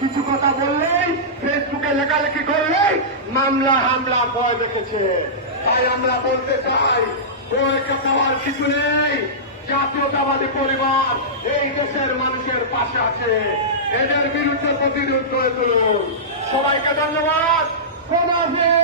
কিছু কথা বললেই ফেসবুকে লেখালেখি করলেই মামলা, হামলা, ভয় দেখেছে। তাই আমরা বলতে চাই ভয়কে পাওয়ার কিছু নেই। জাতীয়তাবাদী পরিবার এই দেশের মানুষের পাশে আছে। এদের বিরুদ্ধে প্রতিরোধ করে তুলুন। সবাইকে ধন্যবাদ। বাংলাদেশ